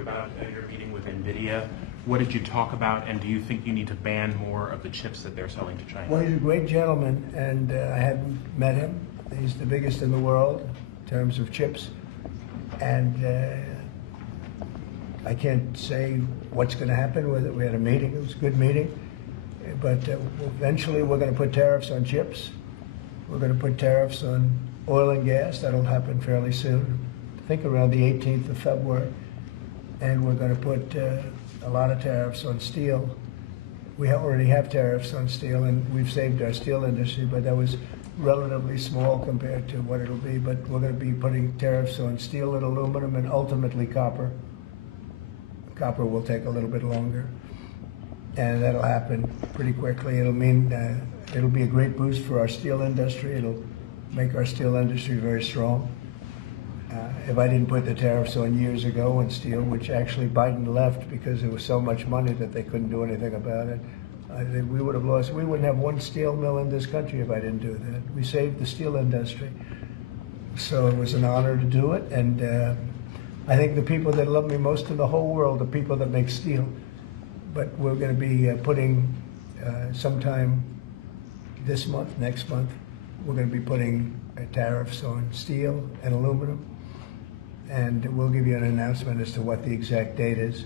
you about your meeting with Nvidia. What did you talk about, and do you think you need to ban more of the chips that they're selling to China? Well, he's a great gentleman, and I hadn't met him. He's the biggest in the world in terms of chips, and I can't say what's going to happen with it. We had a meeting. It was a good meeting, but eventually we're going to put tariffs on chips. We're going to put tariffs on oil and gas. That'll happen fairly soon. I think around the 18th of February. And we're going to put a lot of tariffs on steel. We already have tariffs on steel, and we've saved our steel industry, but that was relatively small compared to what it'll be. But we're going to be putting tariffs on steel and aluminum and ultimately copper. Copper will take a little bit longer, and that'll happen pretty quickly. It'll mean it'll be a great boost for our steel industry. It'll make our steel industry very strong. If I didn't put the tariffs on years ago on steel, which actually Biden left because there was so much money that they couldn't do anything about it, we would have lost. We wouldn't have one steel mill in this country if I didn't do that. We saved the steel industry. So it was an honor to do it, and I think the people that love me most in the whole world are people that make steel. But we're going to be putting sometime this month, next month, we're going to be putting tariffs on steel and aluminum, and we'll give you an announcement as to what the exact date is.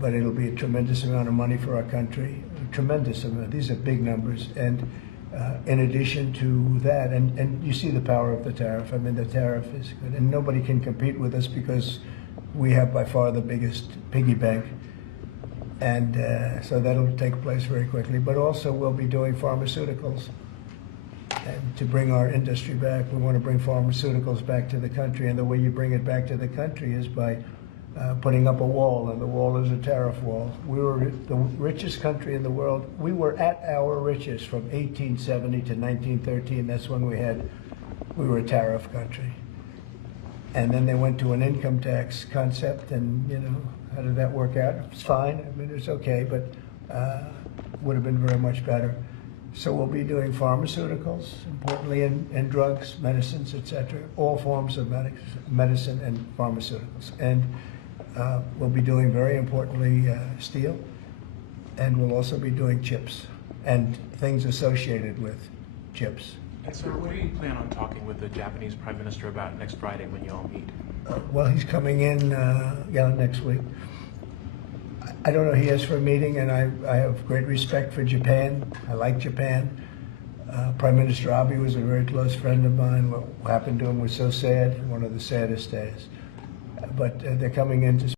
But it'll be a tremendous amount of money for our country, a tremendous amount. These are big numbers, and in addition to that, and you see the power of the tariff. I mean, the tariff is good, and nobody can compete with us because we have by far the biggest piggy bank. And so that'll take place very quickly. But also we'll be doing pharmaceuticals. And to bring our industry back, we want to bring pharmaceuticals back to the country. And the way you bring it back to the country is by putting up a wall, and the wall is a tariff wall. We were the richest country in the world. We were at our richest from 1870 to 1913. That's when we were a tariff country. And then they went to an income tax concept, and how did that work out? It's fine. I mean, it's okay, but would have been very much better. So we'll be doing pharmaceuticals, importantly, and drugs, medicines, etc., all forms of medicine and pharmaceuticals. And we'll be doing, very importantly, steel, and we'll also be doing chips and things associated with chips. And sir, what do you plan on talking with the Japanese Prime Minister about next Friday when you all meet? Well, he's coming in, next week. I don't know, he asked for a meeting, and I have great respect for Japan. I like Japan. Prime Minister Abe was a very close friend of mine. What happened to him was so sad, one of the saddest days. But they're coming in to